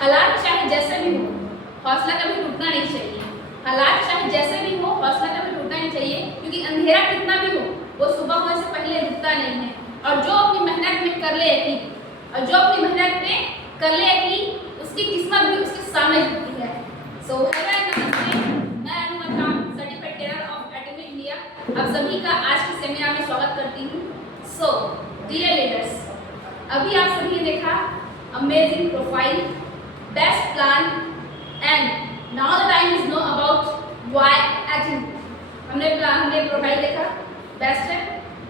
हालात चाहे जैसे भी हो, हौसला कभी टूटना नहीं चाहिए। हालात चाहे जैसे भी हो, हौसला कभी टूटना नहीं चाहिए, क्योंकि अंधेरा कितना भी हो वो सुबह होने से पहले रुकता नहीं है। और जो अपनी मेहनत में कर ले यकीन, और जो अपनी मेहनत में कर ले यकीन, उसकी किस्मत भी उसके सामने झुकती है। सो हेलो नमस्ते, मैं Anuma certified trainer of atomic India आप सभी का आज के सेमिनार में स्वागत करती हूँ। सो डियर लीडर्स, अभी आप सभी ने देखा amazing profile, best plan and now the time is know about why atomic. हमने प्रोफाइल देखा, बेस्ट है,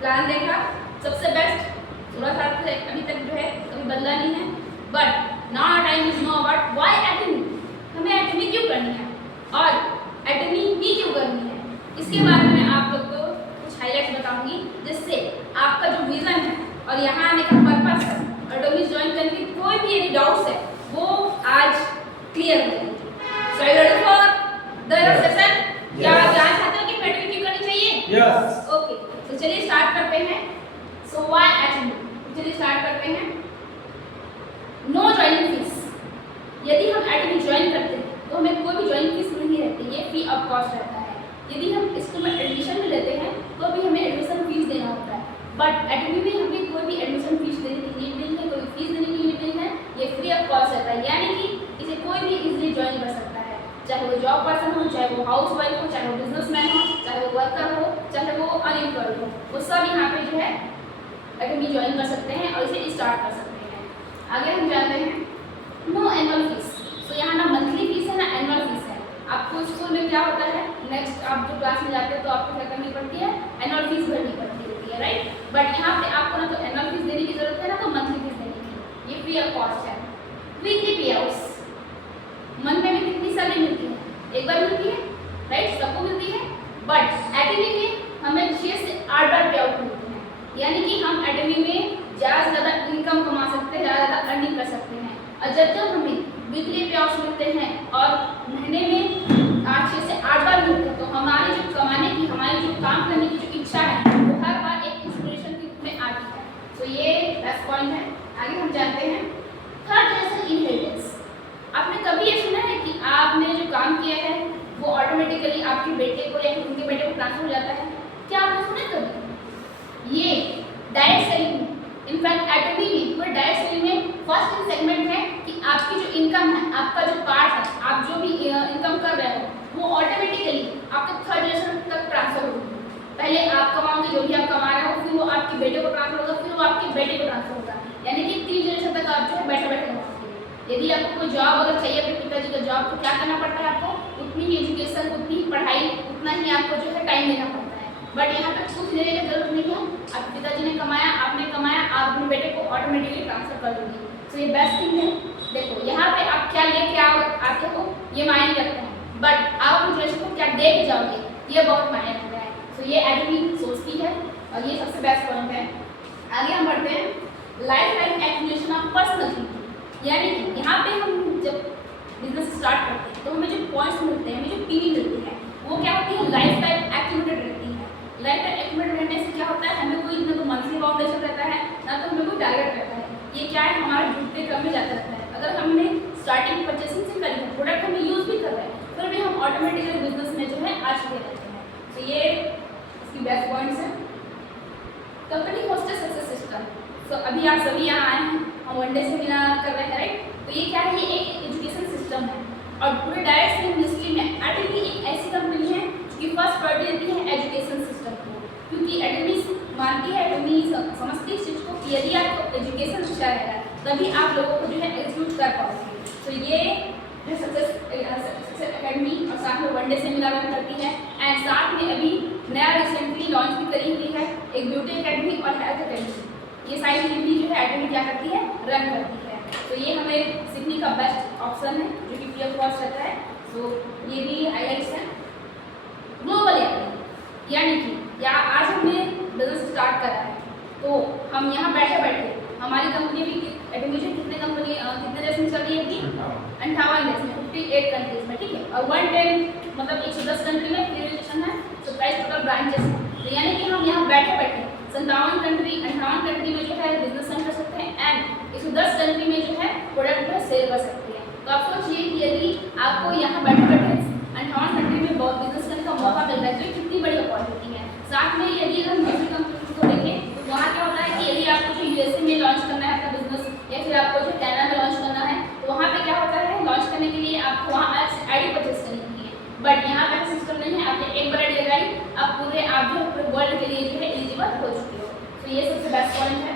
प्लान देखा, सबसे बेस्ट, थोड़ा सा अभी तक जो है कभी बदला नहीं है, but now time is know about why atomic, हमें एटॉमिक क्यों करनी है और एटॉमिक ही क्यों करनी है। इसके बारे में आप लोग को कुछ हाईलाइट्स बताऊंगी, जिससे आपका जो विजन है और यहाँ आने का पर्पस है, एटॉमिक ज्वाइन करने की कोई भी यदि डाउट्स है वो आज क्लियर हो जाएगी। So are you ready for the session? क्या आप जानना चाहते हो कि एटॉमिक क्यों करनी चाहिए? यस। ओके, तो चलिए स्टार्ट करते हैं। सो व्हाई एटॉमिक, चलिए स्टार्ट करते हैं। नो ज्वाइनिंग फीस, यदि हम एटॉमिक ज्वाइन करते हैं तो हमें कोई भी ज्वाइनिंग फीस नहीं रहती है, फ्री ऑफ कॉस्ट रहता है। यदि हम स्कूल में एडमिशन भी लेते हैं तो भी हमें एडमिशन फीस देना होता है, बट एटॉमिक में हमें कोई भी एडमिशन फीस देने की नीड नहीं है, कोई फीस देने की नीड नहीं है, ये फ्री ऑफ कॉस्ट रहता है। यानी कि इसे कोई भी इजीली ज्वाइन कर सकता है, चाहे वो जॉब पर्सन हो, चाहे वो हाउस वाइफ हो, चाहे वो बिजनेसमैन हो, चाहे वो वर्कर हो, चाहे वो अनएम्प्लॉयड हो, वो सब यहाँ पे जो है एटॉमिक ज्वाइन कर सकते हैं और इसे स्टार्ट कर सकते हैं। आगे हम जानते हैं नो एनुअल फीस। तो यहाँ ना मंथली फीस है ना एनुअल फीस है। आपको स्कूल में क्या होता है, नेक्स्ट आप जो क्लास में जाते हैं तो आपको क्या करनी पड़ती है, एनुअल फीस भरनी पड़ती है, राइट। बट यहाँ पे आपको ना तो एनुअल फीस देने की जरूरत है ना तो मंथली फीस देने की, ये फ्री ऑफ कॉस्ट है। वीकली पे आउट्स, मंथ में कितनी सैलरी मिलती है? एक बार मिलती है, राइट, सबको मिलती है, बट एटॉमिक में हमें 6 से 8 बार पे आउट मिलती है। यानी कि हम एटॉमिक में ज़्यादा से ज़्यादा इनकम कमा सकते हैं, ज़्यादा ज़्यादा अर्निंग कर सकते हैं। और जब हमें वीकली पे आउट्स मिलते हैं और महीने में 6 से 8 बार मिलते हैं, तो हमारी जो कमाने की, हमारी जो काम करने की जो इच्छा है वो हर बार एक इंस्पिरेशन के रूप में आती है। सो ये बेस्ट पॉइंट है। आगे हम जानते हैं थर्ड जनरेशन इनहेरिटेंस। आपने कभी ये सुना है कि आपने जो काम किया है वो ऑटोमेटिकली आपके बेटे को या उनके बेटे को ट्रांसफर हो जाता है? क्या आपने सुना कभी? ये डायरेक्ट सेलिंग, इनफैक्ट एटॉमिक में पूरे डायरेक्ट सेलिंग में फर्स्ट सेगमेंट है कि आपकी जो इनकम है, आपका जो पार्ट है, आप जो भी इनकम कर रहे हो वो ऑटोमेटिकली आपके थर्ड जनरेशन तक ट्रांसफर होगी। पहले आप कमाओगे, जो भी आप कमा रहे हो, फिर वो आपके बेटे को ट्रांसफर होगा, फिर वो आपके बेटे को ट्रांसफर होगा। यानी कि 3 जनरेशन तक आप जो है बैठे बैठे कमाओगे। यदि आपको कोई जॉब अगर चाहिए अपने पिताजी का जॉब, तो क्या करना पड़ता है आपको? उतनी ही एजुकेशन, उतनी ही पढ़ाई, उतना ही आपको जो है टाइम देना पड़ता है। बट यहाँ पे कुछ देने की जरूरत नहीं है, आपके पिताजी ने कमाया, आपने कमाया, आप अपने बेटे को ऑटोमेटिकली ट्रांसफर कर दोगे। तो ये बेस्ट थिंग है। देखो यहाँ पे आप क्या लेके आते हो ये मायने रखता है, बट आप उस जनरेशन को क्या दे के जाओगे ये बहुत मायने रखता है। तो ये एटॉमिक सोचती है और ये सबसे बेस्ट पॉइंट है। आगे हम बढ़ते हैं life time accumulation of personal thinking. यानी कि यहाँ पे हम जब बिजनेस स्टार्ट करते हैं तो हमें जो पॉइंट्स मिलते हैं, हमें जो पीवी मिलती है, वो क्या होती है, लाइफ टाइम एक्यूमुलेटेड रहती है। लाइफ टाइम एक्यूमुलेटेड रहने से क्या होता है, हमें कोई ना तो मंथली फाउंडेशन रहता है, ना तो हमें कोई टारगेट रहता है। ये क्या है, हमारा जुटते क्रम में जाता रहता है। अगर हमने स्टार्टिंग परचेसिंग से करी है, प्रोडक्ट हमें यूज़ भी कर रहे हैं, फिर भी हम ऑटोमेटिकली बिजनेस में जो है आ चुके रहते हैं। तो ये इसकी बेस्ट पॉइंट्स हैं। Company hosted success system. तो अभी आप सभी यहाँ आए हैं, हम वनडे सेमिनार कर रहे हैं, राइट। तो ये क्या है, ये एक एजुकेशन सिस्टम है और पूरे डायरेक्ट सेलिंग इंडस्ट्री में एटॉमिक एक ऐसी कंपनी है जिसकी फर्स्ट प्रायोरिटी देती है एजुकेशन सिस्टम को, क्योंकि एटॉमिक मानती है, एटॉमिक समझती है इस चीज़ को कि यदि आपको एजुकेशन अच्छा रहेगा तभी आप लोगों को जो है एग्जीक्यूट कर पाओगे। तो ये सक्सेस एकेडमी और साथ में वनडे सेमिनार रन करती है, एंड साथ में अभी नया रिसेंटली लॉन्च भी करी हुई है एक ब्यूटी एकेडमी और हेल्थ एकेडमी। ये सारी चीज़ें भी जो है एकेडमी क्या करती है, रन करती है। तो ये हमें सीखने का बेस्ट ऑप्शन है जो कि फ्री ऑफ कॉस्ट रहता है। तो ये भी हाईलाइट्स हैं। ग्लोबल एकेडमी, यानी कि या आज हमने बिजनेस स्टार्ट करा है तो हम यहाँ बैठे बैठे हमारी कंपनी भी एडमिशन कितने देश में चल रही है कि 58 देश में, 58 कंट्रीज में, ठीक है। और 110 मतलब 110 कंट्री में फ्री रजिस्ट्रेशन है, 27 टोटल ब्रांचेस हैं। तो यानी कि हम यहाँ बैठे बैठे 58 कंट्री में जो है बिजनेस रन कर सकते हैं एंड 110 कंट्री में जो है प्रोडक्ट जो है सेल कर सकते हैं। तो आप सोचिए कि यदि आपको यहाँ बैठे बैठे अंठावन कंट्री में बहुत बिजनेस करने का मौका मिल रहा है तो कितनी बड़ी अपॉर्चुनिटी है। साथ में यदि हम दूसरी कंपनी को देखें तो वहाँ क्या होता है कि यदि आपको जो यूएसए में लॉन्च करना है अपना बिजनेस या फिर आपको जो कनाडा में लॉन्च करना है तो वहाँ पे क्या होता है, लॉन्च करने के लिए आपको वहाँ आईडी परचेस करनी होती है। बट यहाँ पे ऐसा सिस्टम नहीं है, आपने एक बार आईडी लगाई आप जो वर्ल्ड के लिए जो है एलिजिबल हो चुके हो। तो ये सबसे बेस्ट पॉइंट है।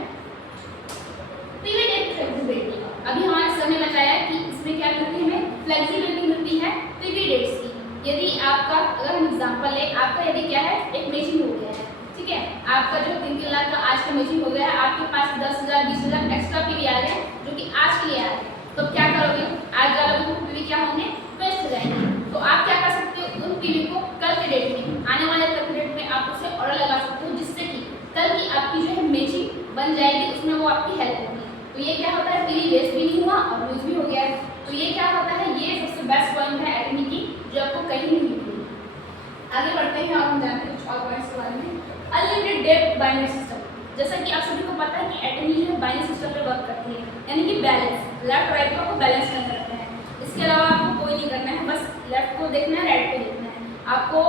पीवी डेट फ्लेक्सिबिलिटी, अभी हमारे सर ने बताया कि इसमें क्या मिलती है, हमें फ्लेक्सिबिलिटी मिलती है पीवी डेट्स की। यदि आपका, अगर हम एग्जांपल ले, आपका यदि क्या है एक मैचिंग हो गया है, ठीक है, आपका जो 3 लाख का आज का मैचिंग हो गया है, आपके पास 10,000 20,000 एक्स्ट्रा पीवी आ रहे हैं जो कि आज के लिए आ रहे हैं, तो क्या करोगे, आज वाले को पीवी क्या होंगे, वेस्ट हो जाएंगे। तो आप क्या कर सकते हो, उन पीवी को कल के डेट में, आने वाले कल के डेट में आप उसे ऑर्डर लगा सकते हो जिससे कि कल की आपकी जो है मैचिंग बन जाएगी, उसमें वो आपकी हेल्प होगी। तो ये क्या होता है, पीवी वेस्ट भी नहीं हुआ और यूज भी हो गया है। तो ये क्या होता है, ये सबसे बेस्ट पॉइंट है एटमी की जो आपको कहीं नहीं मिलेगी। आगे बढ़ते हैं और हम जानते हैं कुछ और पॉइंट्स के बारे में। अनलिमिटेड डेट बाइनरी सिस्टम, जैसा कि आप सभी को पता है कि एटमी जो है बाइनरी सिस्टम पे वर्क करती है, यानी कि बैलेंस, लेफ्ट राइट को आपको बैलेंस करना रहता है। इसके अलावा आपको कोई नहीं करना है, बस लेफ्ट को देखना है, राइट को देखना है। आपको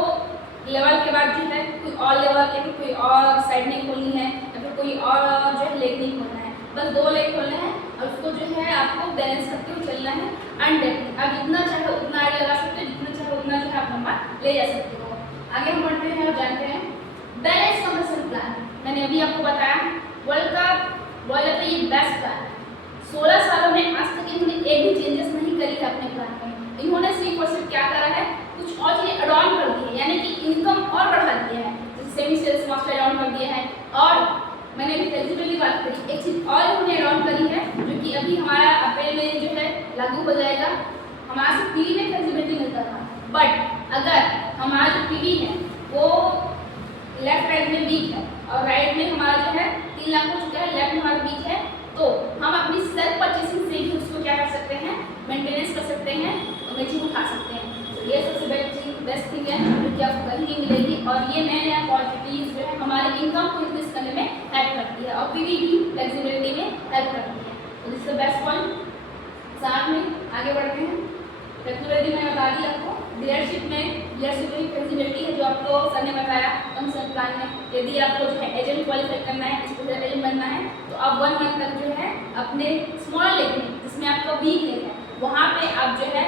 लेवल के बाद जो है कोई और लेवल या फिर कोई और साइड नहीं खोलनी है या फिर कोई और जो है लेग नहीं खोलना है, बस 2 लेग खोलने हैं और उसको जो है आपको बैलेंस करते हुए चलना है अनडेप्थ। आप जितना चाहे उतना आगे लगा सकते हो, जितना चाहे उतना जो है आप नंबर ले जा सकते हो। आगे हम बढ़ते हैं और जानते हैं बैलेंस कंप्रेशन प्लान। मैंने अभी आपको बताया वर्ल्ड का ये बेस्ट प्लान है। 16 सालों में आज तक इन्होंने एक भी चेंजेस नहीं करी है अपने प्लान में। इन्होंने सिर्फ और सिर्फ क्या करा है, कुछ और चीज़ें एड ऑन कर दी है, यानी कि इनकम और बढ़ा दिया है, जैसे semi sales master add on कर दिया है। और मैंने अभी फ्लेक्सिबिलिटी बात करी, एक चीज़ और इन्होंने एड ऑन करी है जो कि अभी हमारा अप्रैल में जो है लागू हो जाएगा। हमारा से पीवी में फ्लेक्सिबिलिटी मिलता था, बट अगर हमारा जो पीवी है वो लेफ्ट राइट में वीक है और राइट में हमारा जो है 3 लाख हो चुका है, लेफ्ट में हमारा वीक है, तो हम अपनी सेल्फ परचेसिंग से ही उसको क्या कर सकते हैं, मेंटेनेंस कर सकते हैं और मैचिंग उठा सकते हैं। तो ये सबसे बेस्ट थिंग है जो कि आपको कहीं नहीं मिलेगी और ये नया क्वालिटीज जो है हमारे इनकम को इंक्रीज करने में हेल्प करती है और पीवी भी फ्लेक्सिबिलिटी में हेल्प करती है। तो this is the best point. साथ में आगे बढ़ते हैं, फ्लेक्सिबिलिटी मैंने बता दी आपको। लीडरशिप में भी फ्लेक्सिबिलिटी है जो आपको सर ने बताया कंसेप्ट प्लान में। यदि आपको जो है एजेंट क्वालिफाई करना है, स्पेशल एजेंट बनना है, तो आप 1 मंथ तक जो है अपने स्मॉल लेग में, जिसमें आपका वीक लेग है, वहाँ पे आप जो है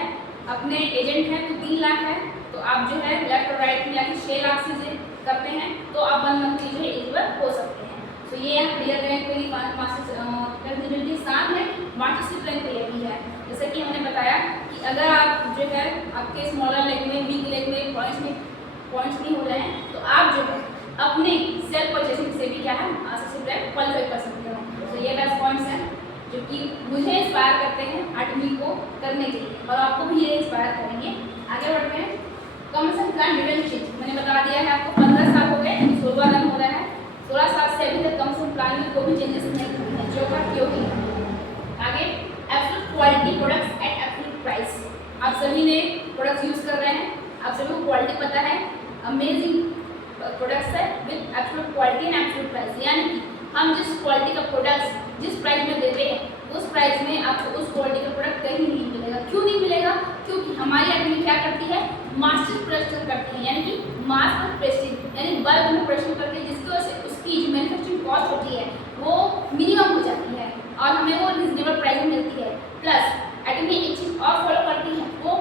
अपने एजेंट हैं तो 3 लाख है, तो आप जो है लेफ्ट और राइट में यानी 6 लाख से करते हैं तो आप 1 मंथ की जो है एलिजिबल हो सकते हैं। तो ये आप क्लियर करें पूरी फ्लेक्सिबिलिटी। साथ में मार्केट प्लान क्लियर भी है, जैसे कि हमने बताया कि अगर आप जो है आपके स्मॉलर लेग में, वीक लेग में पॉइंट्स नहीं हो रहे हैं तो आप जो है अपने सेल्फ परचेसिंग से भी क्या है आसानी से क्वालिफाई कर सकते हो। तो ये बेस्ट पॉइंट्स हैं जो कि मुझे इंस्पायर करते हैं एटमी को करने के लिए और आपको भी ये इंस्पायर करेंगे। आगे बढ़ते हैं, कमीशन प्लान डिटेल शीट मैंने बता दिया है आपको। 15 साल हो गए, 16वां रन हो रहा है, 16 साल से अभी तक कमीशन प्लान में कोई भी चेंजेस नहीं हुए हैं, जो का क्यों ही। आगे absolute quality products at absolute price. आप सभी ने प्रोडक्ट्स यूज़ कर रहे हैं, आप सभी को क्वालिटी पता है, अमेजिंग प्रोडक्ट्स है with absolute quality and absolute price, यानी कि हम जिस क्वालिटी का प्रोडक्ट्स जिस प्राइस में देते हैं उस प्राइस में आपको उस क्वालिटी का प्रोडक्ट कहीं नहीं मिलेगा। क्यों नहीं मिलेगा? क्योंकि हमारी एटमी क्या करती है, मास्टर प्रोडक्शन करती है, यानी कि मास प्रेस्टिंग, यानी बल्क में प्रोडक्शन करती है, जिसकी वजह से उसकी जो मैन्युफैक्चरिंग कॉस्ट होती है वो मिनिमम हो जाती है और हमें वो रिजनेबल प्राइस में मिलती है। प्लस एटमी एक चीज़ और फॉलो करती है, वो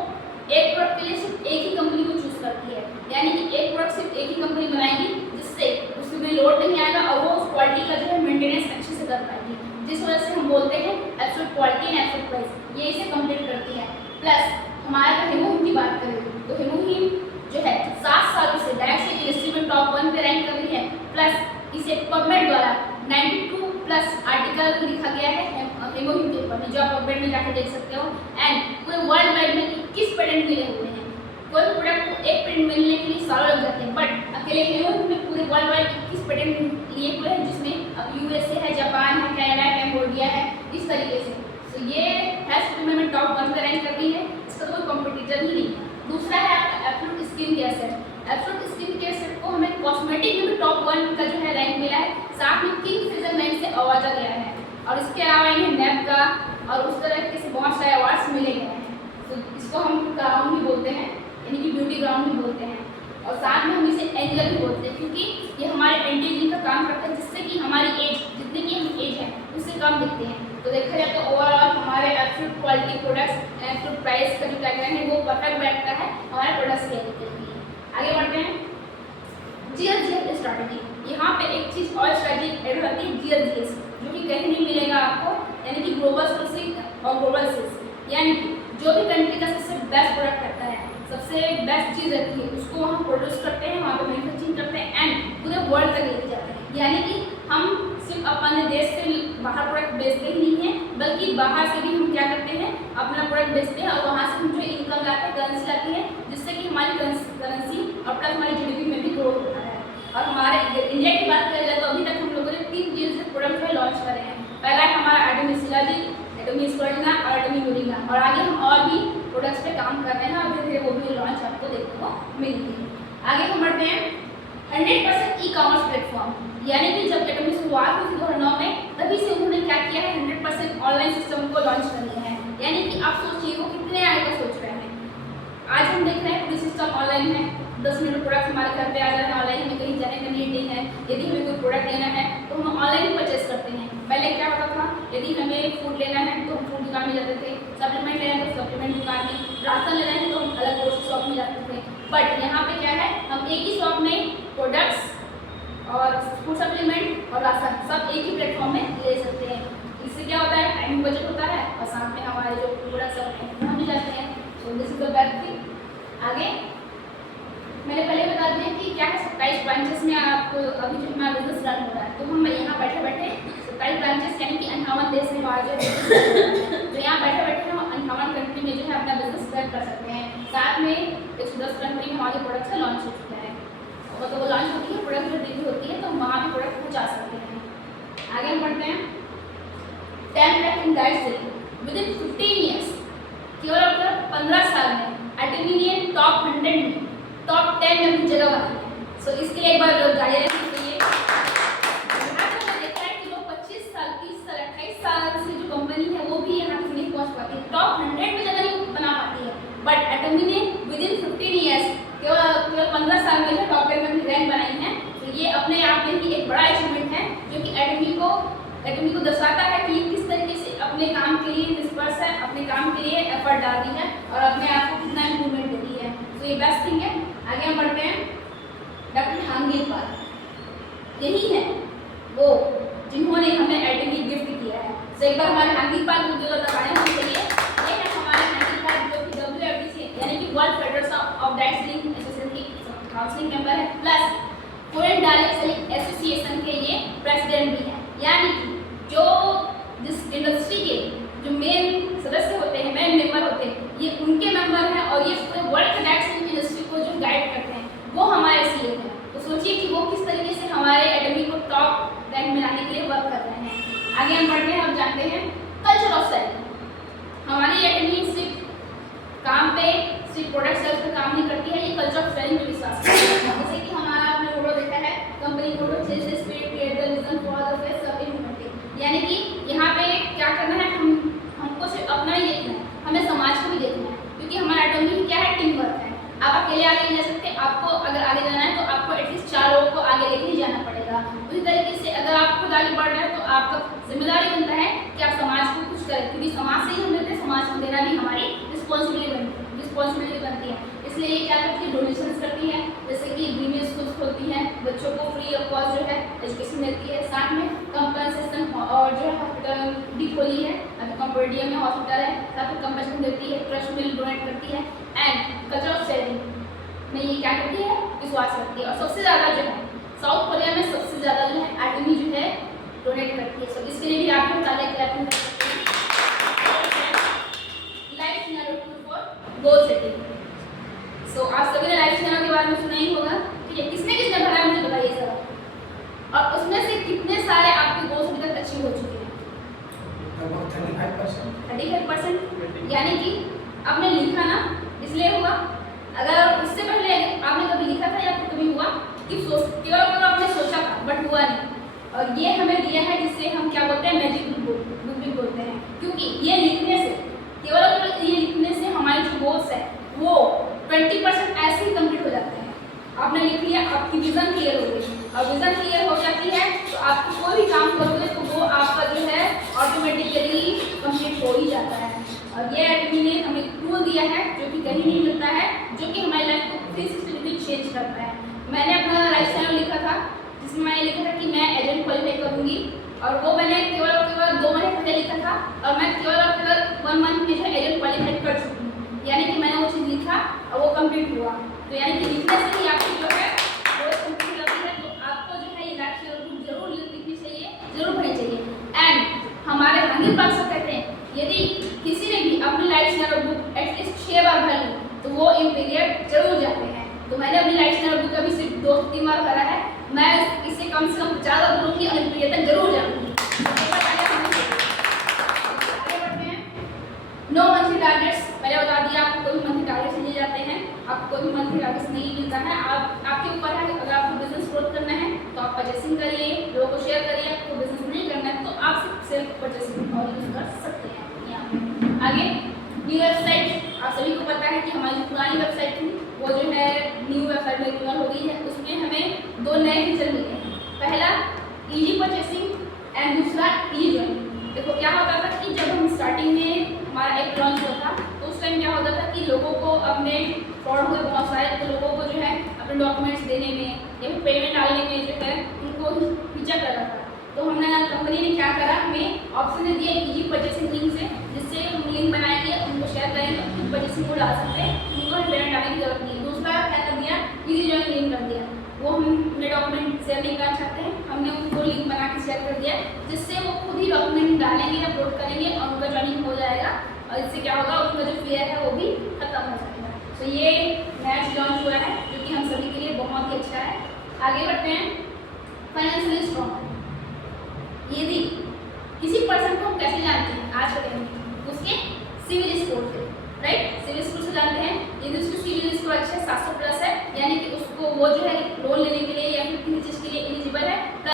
एक प्रोडक्ट के लिए सिर्फ एक ही कंपनी को चूज करती है, यानी कि एक प्रोडक्ट सिर्फ एक ही कंपनी बनाएगी जिससे उसमें लोड नहीं आएगा और वो उस क्वालिटी का जो है मेंटेनेंस अच्छे से कर पाएगी, जिस वजह से हम बोलते हैं absolute quality and absolute price, ये इसे कंप्लीट करती है। प्लस हमारा अगर हेमोहिम की बात करें तो हेमोहिम जो है 7 सालों से डायरेक्ट से इंडस्ट्री में टॉप 1 पे रैंक कर रही है। प्लस इसे पबमेड द्वारा 92+ आर्टिकल लिखा गया है हेमोहिम के ऊपर में, जो आप पबमेड में जाकर देख सकते हो। एंड पूरे वर्ल्ड वाइड में 21 पेटेंट मिले हुए हैं। कोई प्रोडक्ट को एक पेटेंट मिलने के लिए सालों लग जाते हैं, बट अकेले हेमोहिम में पूरे वर्ल्ड वाइड 21 पेटेंट लिए हुए हैं, जिसमें अब यूएसए है, जापान है, कनाडा है, कैम्बोडिया है, इस तरीके से। तो ये हेल्थ में टॉप 1 पे रैंक कर रही है, इसका तो कोई कॉम्पिटिटर ही नहीं है। दूसरा है आपका absolute skin care set. Absolute skin care set को हमें कॉस्मेटिक में भी टॉप 1 का जो है रैंक मिला है, साथ में किंग स्विट्जरलैंड से अवार्ड गया है और इसके अलावा इन्हें नैप का और उस तरह के से बहुत सारे अवार्ड्स मिले गए हैं। जिसको हम क्राउन भी बोलते हैं, यानी कि ब्यूटी क्राउन भी बोलते हैं, और साथ में हम इसे एंगल भी बोलते हैं, क्योंकि ये हमारे एंटी एजिंग का काम करता है, जिससे कि हमारी एज, जितनी की हम एज है उससे कम दिखते हैं। तो देखा जाए तो ओवरऑल हमारे absolute quality products, absolute price का जो टैगलाइन है वो परफेक्ट बैठता है हमारे प्रोडक्ट्स के लिए। आगे बढ़ते हैं, GSGS स्ट्रैटेजी। यहाँ पे एक चीज़ और स्ट्रैटेजी ऐड होती है, GSGS, जो कि कहीं नहीं मिलेगा आपको, यानी कि ग्लोबल सोर्सिंग और ग्लोबल सेल्स, यानी कि जो भी कंट्री का सबसे बेस्ट प्रोडक्ट रहता है, सबसे बेस्ट चीज़ रहती है, उसको वहाँ प्रोड्यूस करते हैं, वहाँ पे मैन्युफैक्चरिंग करते हैं एंड पूरे वर्ल्ड तक लेके जाते हैं। यानी कि हम सिर्फ अपने देश से बाहर प्रोडक्ट बेचते ही नहीं हैं, बल्कि बाहर से भी हम क्या करते हैं, अपना प्रोडक्ट बेचते हैं, और वहाँ से हम जो इनकम लाते हैं, करेंसी लाती है, जिससे कि हमारी करेंसी और प्लस हमारी GDP में भी ग्रोथ होता है। और हमारे इंडिया की बात करें जाए तो अभी तक हम लोगों ने 3 GSGS प्रोडक्ट जो है लॉन्च करे हैं। पहला है हमारा एटमी शिलाजीत, एटमी स्पर्लिंगा और एटमी मोरिंगा, और आगे हम और भी प्रोडक्ट्स पे काम कर रहे हैं, और धीरे धीरे वो भी लॉन्च आपको देखने को मिलेगी। आगे हम बढ़ते हैं 100% ई-कॉमर्स प्लेटफॉर्म, यानी कि जब एटमी शुरुआत हुई थी 2009 में, तभी से उन्होंने क्या किया है, 100% ऑनलाइन सिस्टम को लॉन्च कर लिया है। यानी कि आप सोचिए वो कितने आगे का सोच रहे हैं। आज हम देख रहे हैं पूरी सिस्टम ऑनलाइन है, 10 मिनट प्रोडक्ट हमारे घर पे आ जा रहे हैं ऑनलाइन, हमें कहीं जाने का नीड नहीं है। यदि हमें कोई प्रोडक्ट लेना है तो हम ऑनलाइन ही परचेस करते हैं। पहले क्या होता था, यदि हमें फूड लेना है तो हम फूड दुकान में जाते थे, सप्लीमेंट लेना है तो सप्लीमेंट दुकान में, राशन लेना है तो हम अलग ग्रोसरी शॉप में जाते थे। बट यहाँ पे क्या है, हम एक ही शॉप में प्रोडक्ट्स और फूड सप्लीमेंट और राशन सब एक ही प्लेटफॉर्म में ले सकते हैं। इससे क्या होता है, टाइम बचत होता है और साथ में हमारे जो प्रोडक्ट्स हैं पहुँच जाते हैं। So this is the best thing. आगे मैंने पहले बता दिया कि क्या है, 27 ब्रांचेस में आप अभी जो हमारा बिजनेस रन हो रहा है, तो हम यहाँ बैठे बैठे 27 ब्रांचेस यानी कि 58 देश में हमारा जो है, तो यहाँ बैठे बैठे हम 58 कंट्री में जो है अपना बिजनेस रन कर सकते हैं। साथ में 110 कंट्री में हमारे प्रोडक्ट्स का लॉन्च हो चुका है, और तो वो लॉन्च होती है, प्रोडक्ट जो डिलीवरी होती है, तो हम वहाँ भी प्रोडक्ट पहुँचा सकते हैं। आगे हम बढ़ते हैं 10 lakh in direct selling with in 15 years, केवल 15 साल में एटमी ने टॉप 100 में, टॉप 10 में अपनी जगह बनाई है। सो इसके लिए एक बार लोग जारी रखनी चाहिए। यहाँ तक मैंने देखा है कि लोग 25 साल, 30 साल, 28 साल से जो कंपनी है वो भी यहाँ तक नहीं पहुँच पाती, टॉप 100 में जगह नहीं बना पाती है। बट एटमी ने विद इन 15 ईयर्स, केवल 15 साल में जो टॉप 10 में अपनी रैंक बनाई है। तो ये अपने आप में ही एक बड़ा अचीवमेंट है, जो कि एटमी को दर्शाता है कि किस तरीके से अपने काम के लिए निष्पर्श है, अपने काम के लिए एफर्ट डाल रही है और अपने आप को कितना इम्प्रूवमेंट दे रही है। तो ये बेस्ट थिंग है। आगे हम बढ़ते हैं, डॉक्टर हांगील पाल, यही है वो जिन्होंने हमें एटमी गिफ्ट किया है। तो एक बार हमारे हांगील पाल को जो बताया होना चाहिए, ये है हमारे हांगील पाल, जो कि WFDC यानी कि world federation of direct selling association की काउंसिलिंग मेंबर है, plus foreign direct selling association के ये प्रेसिडेंट भी है। यानी कि जो जिस इंडस्ट्री के जो मेन सदस्य होते हैं, मेन मेंबर होते हैं, ये उनके मेंबर हैं, और ये पूरे वर्ल्ड के डायरेक्ट सेलिंग इंडस्ट्री को जो गाइड करते हैं वो हमारे सीए हैं। तो सोचिए कि वो किस तरीके से हमारे एटमी को टॉप रैंक में लाने के लिए वर्क कर रहे हैं। आगे हम बढ़ते हैं, हम जानते हैं कल्चर ऑफ सेलिंग। हमारी एटमी सिर्फ काम पे, सिर्फ प्रोडक्ट सेल्स पे काम नहीं करती है, ये कल्चर ऑफ सेलिंग पे विश्वास करती है। जैसे कि हमारा आपने फोटो देखा है, company photo change the spirit, create the vision for the face of immunity. यानी कि यहाँ पे क्या करना है, हमको सिर्फ अपना ही देखना है, हमें समाज को भी देखना है, क्योंकि हमारा एटमी क्या है, टीम वर्क है। आप अकेले आगे नहीं जा सकते, आपको अगर आगे जाना है तो आपको एटलीस्ट 4 लोगों को आगे लेके ही जाना पड़ेगा। उसी तरीके से अगर आप खुद आगे बढ़ रहे हैं तो आपका जिम्मेदारी बनता है कि आप समाज को कुछ करें, क्योंकि समाज से ही हम लेते हैं, समाज को देना भी हमारी रिस्पॉन्सिबिलिटी बनती है। इसलिए ये क्या करती है, डोनेशंस करती है, जैसे कि वीमेन स्कूल्स खोलती हैं, बच्चों को फ्री ऑफ कॉस्ट जो है एजुकेशन देती है, साथ में कंपनसेशन और जो है हॉस्पिटल भी खोली है, अभी कंपोडियम में हॉस्पिटल है, साथ में कंपनसेशन देती है, ट्रस्ट मिल डोनेट करती है, एंड कल्चर ऑफ शेयरिंग में ये क्या करती है, विश्वास करती है। और सबसे ज़्यादा जो है साउथ कोरिया में सबसे ज़्यादा जो है एटमी जो है डोनेट करती है। सो इसके लिए भी आप ताले क्लैपिंग कर सकते हैं। Life scenario for goal setting. So आप सभी ने लाइफ सिनेरियो के बारे में सुना ही होगा, ठीक है? किसने किसने भरा है मुझे बताइए जरा, और उसमें से कितने सारे आपके गोल्स अभी तक अचीव हो चुके हैं? 35%। यानी कि आपने लिखा ना, इसलिए हुआ। अगर उससे पहले आपने कभी लिखा था या कभी हुआ कि केवल आपने सोचा था बट हुआ नहीं, और ये हमें दिया है जिससे हम क्या बोलते हैं, मैजिक बुक भी बोलते हैं, क्योंकि ये लिखने से, केवल ये लिखने से हमारे जो गोल्स ही जाता है। और ये एकेडमी ने हमें टूल दिया है जो कि कहीं नहीं मिलता है, जो कि हमारी लाइफ को 360 डिग्री चेंज करता है। मैंने अपना लाइफ स्टाइल लिखा था जिसमें मैंने लिखा था कि मैं एजेंट क्वालिफाई करूँगी, और वो मैंने केवल 2 महीने पहले लिखा था, और मैं केवल 1 मंथ में जो एजेंट क्वालिफाई कर चुकी हूँ। यानी कि मैंने वो चीज़ लिखा और वो कंप्लीट हुआ। तो यानी कि लिखने से ही आपकी जो है वो कंप्लीट होती है। तो आपको जो है ये लाइफ स्टाइल बुक जरूर लिखनी चाहिए, जरूर पढ़नी चाहिए। एंड हमारे हानिर पाक साहब कहते हैं यदि किसी ने भी अपनी लाइफ स्टाइल बुक एटलीस्ट 6 बार भर ली तो वो इम्पीरियड जरूर जाते हैं। तो मैंने अपनी लाइफ स्टाइल बुक अभी सिर्फ 2-3 बार भरा है, मैं इसे कम से कम 50 बार भरूँगी और इम्पीरियड तक जरूर जाऊँगी। आगे बढ़ते हैं। नो मंथली टारगेट्स, पहले बता दिया आपको कोई मंथली टारगेट्स नहीं जाते हैं, आपको कोई मंथली टारगेट्स नहीं मिलता है। आपके ऊपर है, अगर आपको बिजनेस ग्रोथ करना है तो आप परचेसिंग करिए, लोगों को शेयर करिए। आपको बिजनेस नहीं करना है तो आप सेल्फ परचेसिंग और यूज कर सकते हैं यहाँ पे। आगे न्यू वेबसाइट, आप सभी को पता है कि हमारी जो पुरानी वेबसाइट थी वो जो है न्यू वेबसाइट में रिन्यूअल हो गई है। उसमें हमें 2 नए फीचर मिले हैं। पहला इजी परचेसिंग एंड दूसरा इजी जॉइनिंग। देखो क्या होता था कि जब हम स्टार्टिंग में हमारा ऐप लॉन्च हुआ था तो उस टाइम क्या होता था कि लोगों को अपने फ्रॉड हुए बहुत सारे, तो लोगों को जो है अपने डॉक्यूमेंट्स देने में या फिर पेमेंट डालने में जो है उनको हिचक कर रहा था। तो हमने कंपनी ने क्या करा, हमें ऑप्शन दे दिया इजी परचेसिंग लिंक से, जिससे हम लिंक बनाएंगे, उनको शेयर करेंगे तो खुद परचेसिंग को डाल सकते हैं, उनको पेमेंट डालने की जरूरत नहीं है। दूसरा क्या कर दिया, इजी जॉइनिंग लिंक कर दिया। वो हम अपने डॉक्यूमेंट शेयर नहीं करना चाहते हैं, हमने उनको लिंक बना के शेयर कर दिया, जिससे वो खुद ही डॉक्यूमेंट डालेंगे, अपलोड करेंगे और उनका जॉइनिंग हो जाएगा। और इससे क्या होगा, उनका जो फियर है वो भी खत्म हो जाएगा। तो ये नया चीज लॉन्च हुआ है जो कि हम सभी के लिए बहुत ही अच्छा है। आगे बढ़ते हैं। फाइनेंशियली स्ट्रॉन्ग, यदि किसी पर्सन को हम कैसे जानते हैं आज के टाइम में, उसके सिविल स्कोर से, राइट, सिविल स्कोर से जानते हैं। यदि उसकी सिविल स्कोर अच्छा 700 प्लस है, यानी कि उसको वो जो है लोन लेने के लिए या फिर किसी चीज़ के लिए एलिजिबल है,